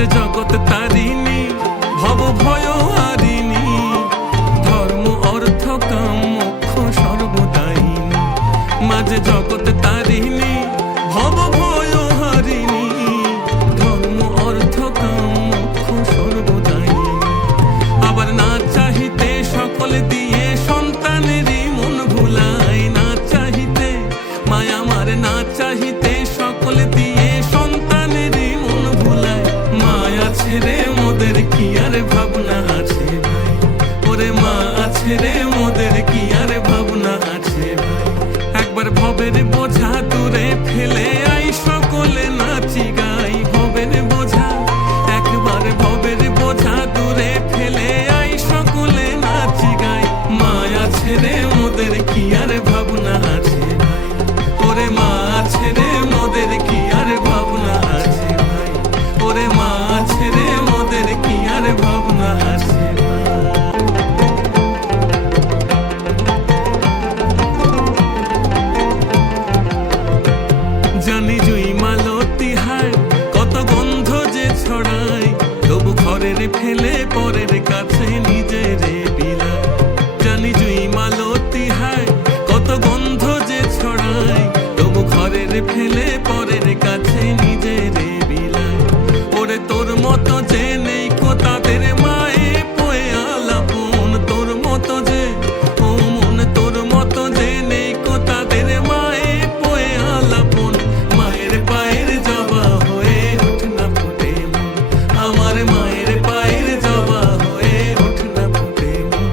মাঝে জগৎ তারিণী, ভব ভয় হারিণী, ধর্ম অর্থ কাম মোক্ষ সর্বদায়িনী। মাঝে জগৎ তারিণী, ভব ভয় হারিণী, ধর্ম অর্থ কাম মোক্ষ সর্বদায়িনী। আবার না চাহিতে সকল দিয়ে সন্তানেরই মন ভুলায়, না চাহিতে মায়া আমার, না চাহিতে সকল দিয়ে সন্তানেরই মন ভুলায়। মায়া ছেড়ে মোদের কি আর ভাবনা আছে ভাই, ওরে মা আছে রে মোদের কি আর ভাবনা আছে ভাই। একবার ভবের বোঝা দূরে ফেলে আই সকলে নাচি গাই, ভবের বোঝা একবার ভবের বোঝা দূরে ফেলে আই সকলে নাচি গাই। মায়া ছেড়ে মোদের কি আর ভাবনা আছে ভাই, ওরে মা ছেড়ে মোদের কি আর ভাবনা আছে ভাই, ওরে মা ছেড়ে মোদের কি আর ভাবনা আছে ভাই। জানি জুই মালতী হায় কত গন্ধ যে ছড়ায়, তবু ঘরের ফেলে পরের কাছে নিজেরে বিলায়। জানি জুই মালতী হায় কত গন্ধ যে ছড়ায়, তবু ঘরের ফেলে পরের কাছে নিজেরে বিলায়। ওরে তোর মতো যে নেই কো তাদের মায়ে পোয়ে আলাপন, তোর মতো যে ও মন, তোর মতো যে নেই কো তাদের মায়ে পোয়ে আলাপন। মায়ের পায়ের জবা হয়ে ওঠ না ফোটে মন, আমার মায়ের পায়ের জবা হয়ে ওঠ না ফোটে মন।